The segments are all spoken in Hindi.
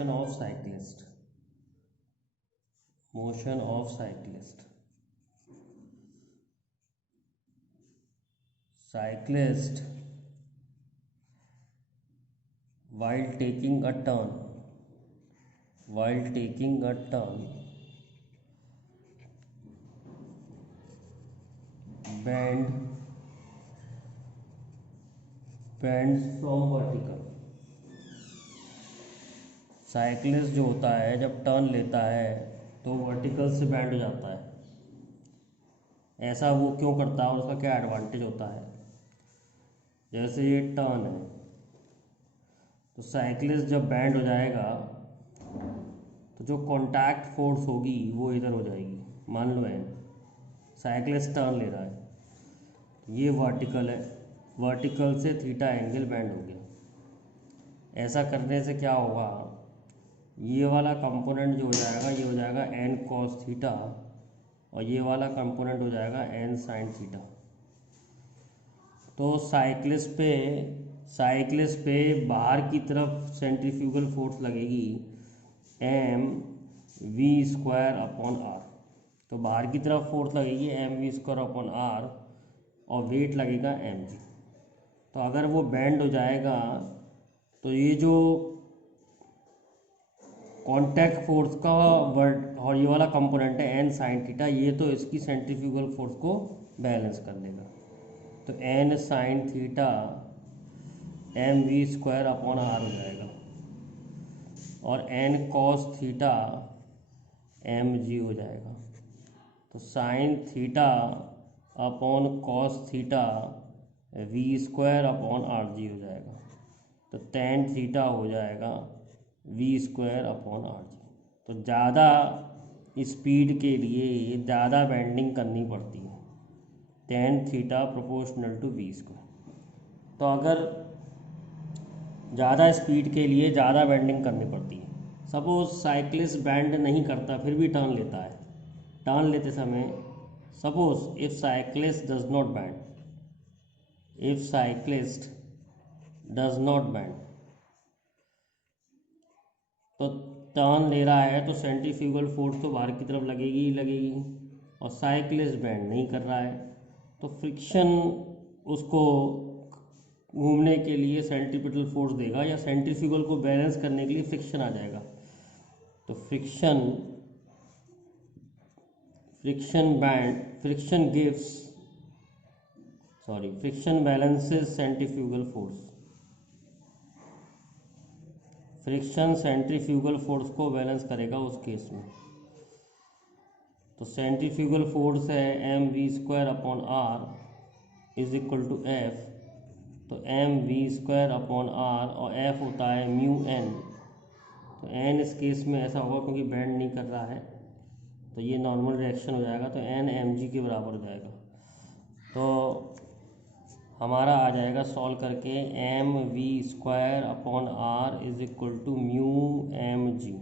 motion of cyclist. Motion of cyclist. Cyclist while taking a turn bends from vertical. Cyclist जो होता है जब टर्न लेता है तो वर्टिकल से बैंड हो जाता है। ऐसा वो क्यों करता है और उसका क्या एडवांटेज होता है? जैसे ये टर्न है तो साइक्लिस्ट जब बैंड हो जाएगा तो जो कांटेक्ट फोर्स होगी वो इधर हो जाएगी। मान लो है साइक्लिस्ट टर्न ले रहा है, ये वर्टिकल है, वर्टिकल से थीटा एंगल बैंड हो गया। ऐसा करने से क्या होगा, ये वाला कंपोनेंट जो हो जाएगा ये हो जाएगा एन कॉस थीटा और ये वाला कंपोनेंट हो जाएगा एन साइन थीटा। तो साइक्लिस्ट पे बाहर की तरफ सेंट्रीफ्यूगल फोर्स लगेगी M we square upon R. तो बाहर की तरफ फोर्स लगेगी M we square upon are और वेट लगेगा एम जी। तो अगर वो बैंड हो जाएगा तो ये जो कांटेक्ट फोर्स का वर्ड और ये वाला कंपोनेंट है एन साइन थीटा, ये तो इसकी सेंट्रीफ्यूगल फोर्स को बैलेंस कर लेगा। तो N sine theta M we square upon R हो जाएगा और N cos theta M G हो जाएगा। तो sine theta upon cos theta V square upon R G हो जाएगा। तो टेन थीटा हो जाएगा V square upon R G. तो ज़्यादा स्पीड के लिए ज़्यादा बेंडिंग करनी पड़ती है, tan theta proportional to V square. तो अगर ज़्यादा स्पीड के लिए ज़्यादा बेंडिंग करनी पड़ती है। सपोज साइक्लिस्ट बैंड नहीं करता फिर भी टर्न लेता है, टर्न लेते समय suppose if cyclist does not band, if cyclist does not band, तो टर्न ले रहा है तो सेंट्रीफ्यूगल फोर्स तो बाहर की तरफ लगेगी ही लगेगी और साइक्लिस्ट बैंड नहीं कर रहा है तो फ्रिक्शन उसको घूमने के लिए सेंट्रीपिटल फोर्स देगा या सेंट्रीफ्यूगल को बैलेंस करने के लिए फ्रिक्शन आ जाएगा। तो friction balances centrifugal force. Friction centrifugal force को बैलेंस करेगा उस केस में। तो सेंट्रीफ्यूगल फोर्स है m we square upon are is equal to f. तो m we square upon are और एफ होता है म्यू एन। तो एन इस केस में ऐसा होगा क्योंकि बैंड नहीं कर रहा है तो ये नॉर्मल रिएक्शन हो जाएगा, तो एन एम जी के बराबर हो जाएगा। तो हमारा आ जाएगा सॉल्व करके M we square upon are is equal to mu M G.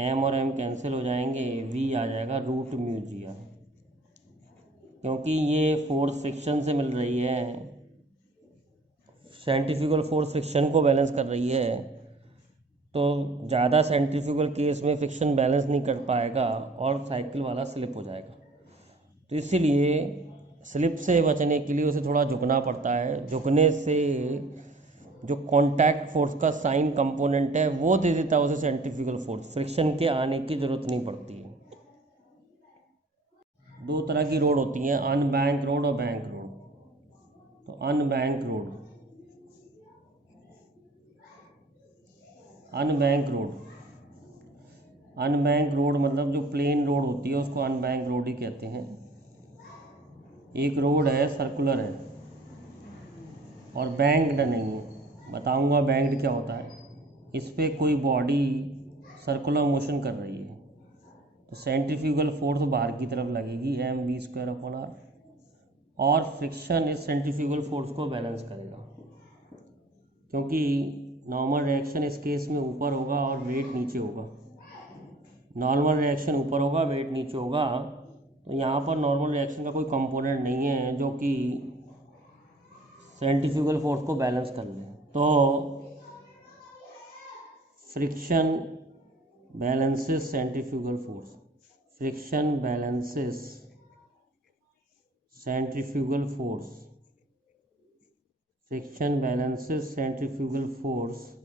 M और एम कैंसिल हो जाएंगे, वी आ जाएगा रूट म्यू जी आर। क्योंकि ये फोर्स फ्रिक्शन से मिल रही है, सेंट्रीफ्यूगल फोर्स फ्रिक्शन को बैलेंस कर रही है, तो ज़्यादा सेंट्रीफ्यूगल केस में फ्रिक्शन बैलेंस नहीं कर पाएगा और साइकिल वाला स्लिप हो जाएगा। तो इसीलिए स्लिप से बचने के लिए उसे थोड़ा झुकना पड़ता है। झुकने से जो कांटेक्ट फोर्स का साइन कंपोनेंट है वो दे देता है उसे सेंट्रीफ्यूगल फोर्स, फ्रिक्शन के आने की ज़रूरत नहीं पड़ती है। दो तरह की रोड होती हैं, अनबैंक रोड और बैंक रोड। तो अनबैंक रोड मतलब जो प्लेन रोड होती है उसको अनबैंक रोड ही कहते हैं। एक रोड है सर्कुलर है और बैंक्ड नहीं है। बताऊंगा बैंक्ड क्या होता है। इस पर कोई बॉडी सर्कुलर मोशन कर रही है तो सेंट्रीफ्यूगल फोर्स बाहर की तरफ लगेगी M we square upon are और फ्रिक्शन इस सेंट्रीफ्यूगल फोर्स को बैलेंस करेगा। क्योंकि नॉर्मल रिएक्शन इस केस में ऊपर होगा और वेट नीचे होगा। नॉर्मल रिएक्शन ऊपर होगा, वेट नीचे होगा। तो यहाँ पर नॉर्मल रिएक्शन का कोई कंपोनेंट नहीं है जो कि सेंट्रीफ्यूगल फोर्स को बैलेंस कर ले। तो friction balances centrifugal force. Friction balances centrifugal force. Friction balances centrifugal force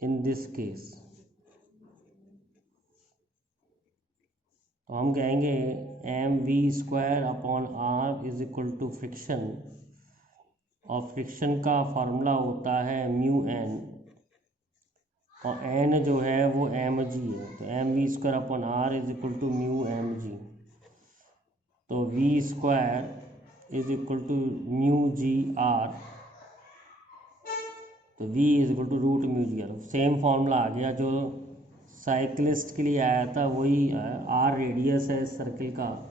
in this case. तो हम कहेंगे mv² is equal to friction, और फ्रिक्शन का फार्मूला होता है म्यू एन, और एन जो है वो mg है, तो mv² is equal to mu mg। तो v² is equal to mu g r, तो v is equal to root mu g r. Same formula आ गया जो साइकिलिस्ट के लिए आया था, वही आर रेडियस है सर्किल का,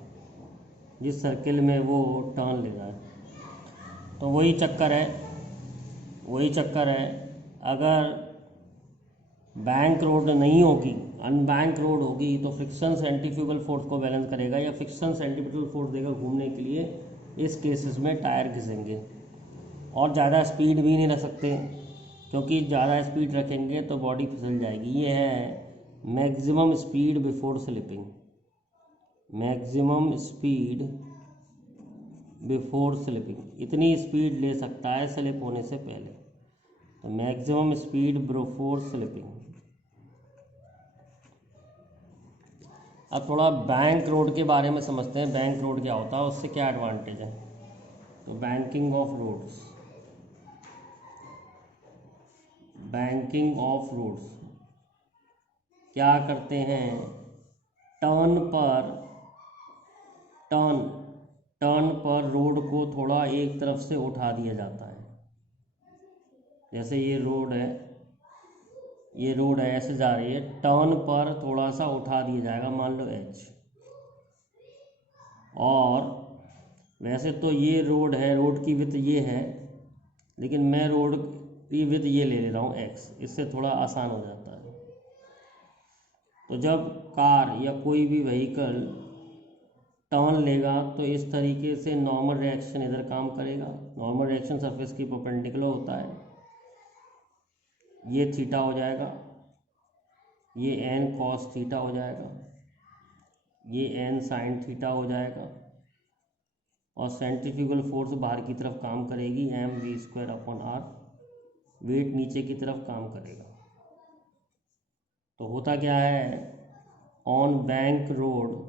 जिस सर्किल में वो टर्न ले रहा है। तो वही चक्कर है, अगर बैंक रोड नहीं होगी, अनबैंक रोड होगी, तो फ्रिक्शन सेंट्रीफ्यूगल फोर्स को बैलेंस करेगा, या फ्रिक्शन सेंट्रीफ्यूगल फोर्स देगा घूमने के लिए। इस केसेस में टायर घिसेंगे, और ज़्यादा स्पीड भी नहीं रख सकते, क्योंकि ज़्यादा स्पीड रखेंगे तो बॉडी फिसल जाएगी। ये है maximum speed before slipping, maximum speed before slipping, इतनी स्पीड ले सकता है स्लिप होने से पहले, तो मैक्सिमम स्पीड बिफोर स्लिपिंग। अब थोड़ा बैंक रोड के बारे में समझते हैं, बैंक रोड क्या होता है, उससे क्या एडवांटेज है। तो banking of roads, banking of roads क्या करते हैं, टर्न पर रोड को थोड़ा एक तरफ से उठा दिया जाता है। जैसे ये रोड है, ऐसे जा रही है, टर्न पर थोड़ा सा उठा दिया जाएगा, मान लो h। और वैसे तो ये रोड है, रोड की विड्थ ये है, लेकिन मैं रोड की विड्थ ये ले रहा हूँ x, इससे थोड़ा आसान हो जाता है। तो जब कार या कोई भी व्हीकल टर्न लेगा तो इस तरीके से नॉर्मल रिएक्शन इधर काम करेगा। नॉर्मल रिएक्शन सरफेस की परपेंडिकुलर होता है, ये थीटा हो जाएगा, ये n cos थीटा हो जाएगा, ये n sin थीटा हो जाएगा, और सेंट्रीफ्यूगल फोर्स बाहर की तरफ काम करेगी, mv²/r, वेट नीचे की तरफ काम करेगा। तो होता क्या है, on bank road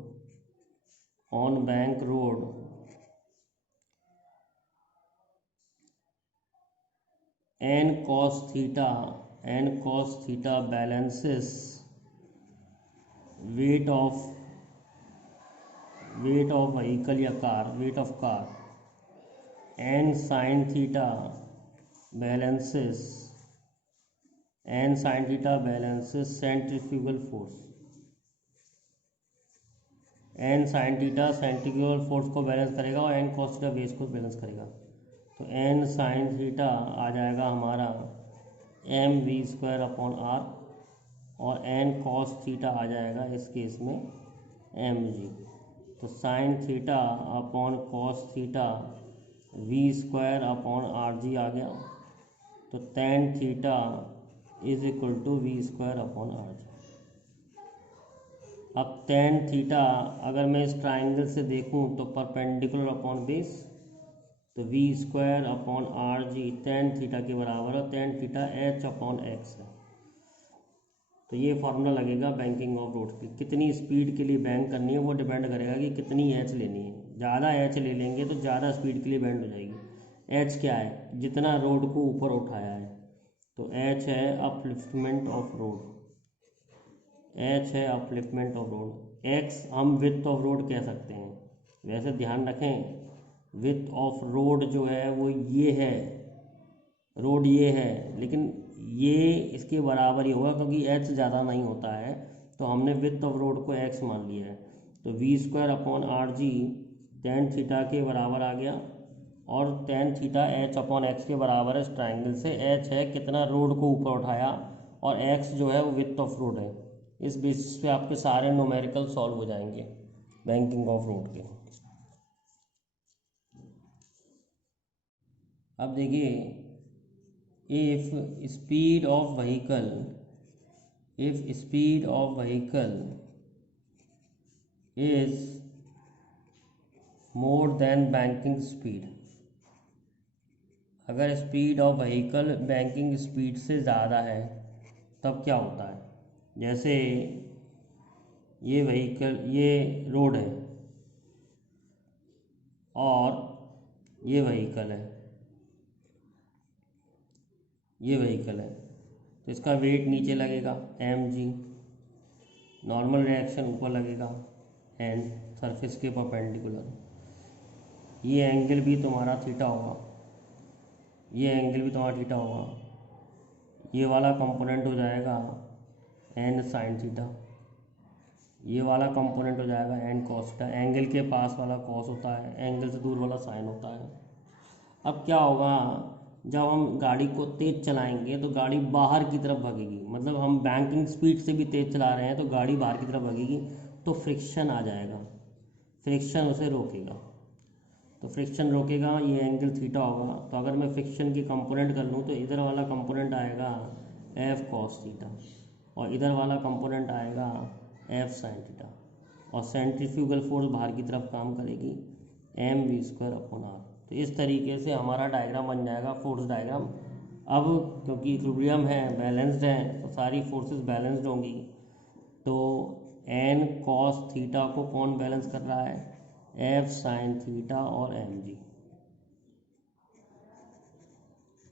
n cos theta balances weight of vehicle या car, weight of car, n sin theta balances centrifugal force। n sin theta centrifugal force को बैलेंस करेगा, और n cos थीटा बेस को बैलेंस करेगा। तो n sin थीटा आ जाएगा हमारा mv²/r, और n cos थीटा आ जाएगा इस केस में mg। तो sin theta upon cos theta v²/rg आ गया। तो tan theta is equal to v²/rg। अब tan थीटा अगर मैं इस ट्राइंगल से देखूं तो परपेंडिकुलर अपॉन बेस, तो v²/rg tan थीटा के बराबर है, tan थीटा h/x है। तो ये फार्मूला लगेगा बैंकिंग ऑफ रोड की। कितनी स्पीड के लिए बैंक करनी है वो डिपेंड करेगा कि कितनी h लेनी है। ज़्यादा h ले लेंगे तो ज़्यादा स्पीड के लिए बैंड हो जाएगी। h क्या है, जितना रोड को ऊपर उठाया है, तो h है अपलिफ्टमेंट ऑफ रोड, h है अपलिफ्टमेंट ऑफ रोड। x हम विड्थ ऑफ रोड कह सकते हैं। वैसे ध्यान रखें, विड्थ ऑफ रोड जो है वो ये है, रोड ये है, लेकिन ये इसके बराबर ही होगा क्योंकि h ज़्यादा नहीं होता है, तो हमने विड्थ ऑफ रोड को x मान लिया है। तो v²/rg tan थीटा के बराबर आ गया, और tan थीटा h/x के बराबर है। इस ट्राइंगल से h है कितना रोड को ऊपर उठाया, और x जो है वो विड्थ ऑफ रोड है। इस बेसिस पे आपके सारे न्यूमेरिकल सॉल्व हो जाएंगे बैंकिंग ऑफ रोड के। अब देखिए, if speed of vehicle if speed of vehicle is more than banking speed, अगर speed of vehicle banking speed से ज़्यादा है तब क्या होता है। जैसे ये व्हीकल, ये रोड है और ये व्हीकल है, ये व्हीकल है, तो इसका वेट नीचे लगेगा mg, नॉर्मल रिएक्शन ऊपर लगेगा n, सरफेस के परपेंडिकुलर। ये एंगल भी तुम्हारा थीटा होगा, ये एंगल भी तुम्हारा थीटा होगा। ये वाला कंपोनेंट हो जाएगा n साइन थीटा, ये वाला कंपोनेंट हो जाएगा n कॉस थीटा। एंगल के पास वाला कॉस होता है, एंगल से दूर वाला साइन होता है। अब क्या होगा, जब हम गाड़ी को तेज़ चलाएंगे तो गाड़ी बाहर की तरफ भागेगी, मतलब हम बैंकिंग स्पीड से भी तेज़ चला रहे हैं तो गाड़ी बाहर की तरफ भागेगी, तो फ्रिक्शन आ जाएगा, फ्रिक्शन उसे रोकेगा। तो फ्रिक्शन रोकेगा, ये एंगल थीटा होगा। तो अगर मैं फ्रिक्शन की कंपोनेंट कर लूँ तो इधर वाला कंपोनेंट आएगा f cos थीटा और इधर वाला कंपोनेंट आएगा f sin थीटा, और सेंट्रीफ्यूगल फोर्स बाहर की तरफ काम करेगी mv²/r। तो इस तरीके से हमारा डायग्राम बन जाएगा, फोर्स डायग्राम। अब क्योंकि इक्विलिब्रियम है, बैलेंस्ड है, तो सारी फोर्सेस बैलेंस्ड होंगी। तो n cos थीटा को कौन बैलेंस कर रहा है, f sin थीटा और mg।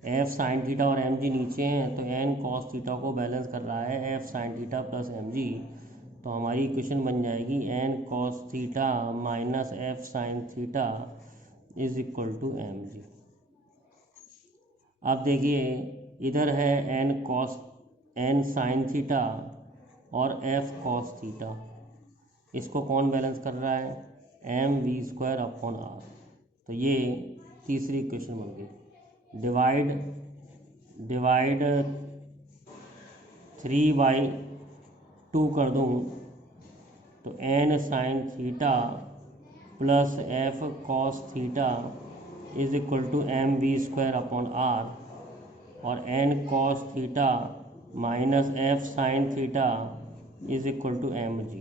f sin थीटा और mg नीचे हैं, तो n cos थीटा को बैलेंस कर रहा है f sin theta plus mg। तो हमारी इक्वेशन बन जाएगी n cos theta minus f sin theta is equal to mg। अब देखिए इधर है n sin थीटा और f cos थीटा, इसको कौन बैलेंस कर रहा है, mv²/r। तो ये तीसरी इक्वेशन बन गई। डिवाइड 3/2 कर दूँ तो n sin theta plus f cos theta is equal to mv²/r, और n cos theta minus f sin theta is equal to mg।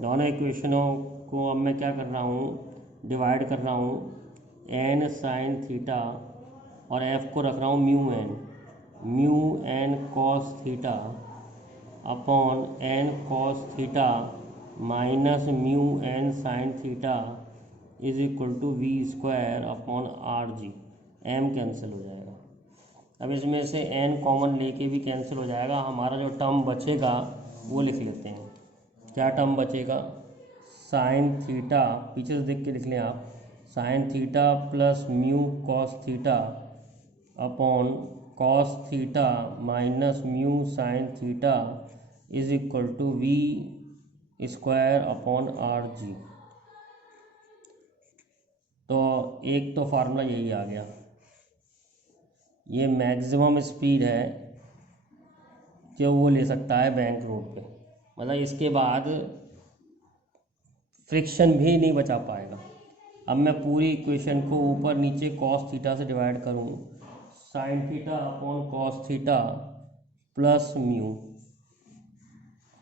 दोनों इक्वेशनों को अब मैं क्या कर रहा हूँ, डिवाइड कर रहा हूँ। n sin थीटा और f को रख रहा हूँ mu n cos theta upon n cos theta minus mu n sin theta is equal to v²/r(g)। m cancel हो जाएगा। अब इसमें से n कॉमन लेके भी कैंसिल हो जाएगा। हमारा जो टर्म बचेगा वो लिख लेते हैं। क्या टर्म बचेगा, साइन थीटा, पीछे से देख के लिख लें आप, sine theta plus mu cos theta upon cos theta minus mu sine theta is equal to v²/r(g)। तो एक तो फार्मूला यही आ गया। ये मैक्सिमम स्पीड है जो वो ले सकता है बैंक रोड पे, मतलब इसके बाद फ्रिक्शन भी नहीं बचा पाएगा। अब मैं पूरी इक्वेशन को ऊपर नीचे कॉस थीटा से डिवाइड करूँ, sign theta upon cos theta plus mu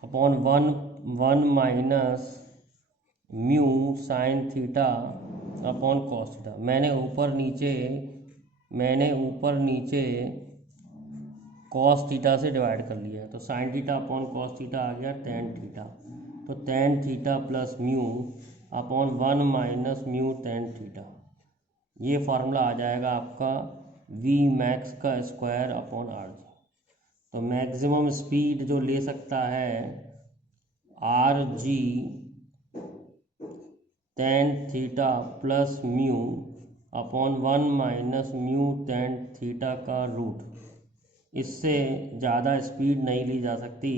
upon 1 minus mu sine theta upon cos theta. मैंने ऊपर नीचे कॉस थीटा से डिवाइड कर लिया, तो sine theta upon cos theta आ गया टेन थीटा। तो tan theta plus mu upon 1 minus mu tan theta, ये फार्मूला आ जाएगा आपका v मैक्स का स्क्वायर अपॉन r। तो मैक्सिमम स्पीड जो ले सकता है rg tan theta plus mu upon 1 minus mu tan theta का रूट, इससे ज़्यादा स्पीड नहीं ली जा सकती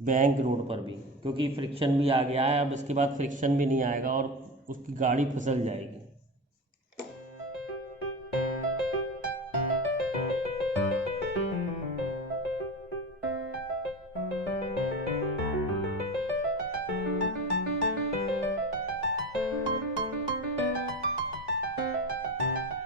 बैंक रोड पर भी, क्योंकि फ्रिक्शन भी आ गया है। अब इसके बाद फ्रिक्शन भी नहीं आएगा और उसकी गाड़ी फिसल जाएगी।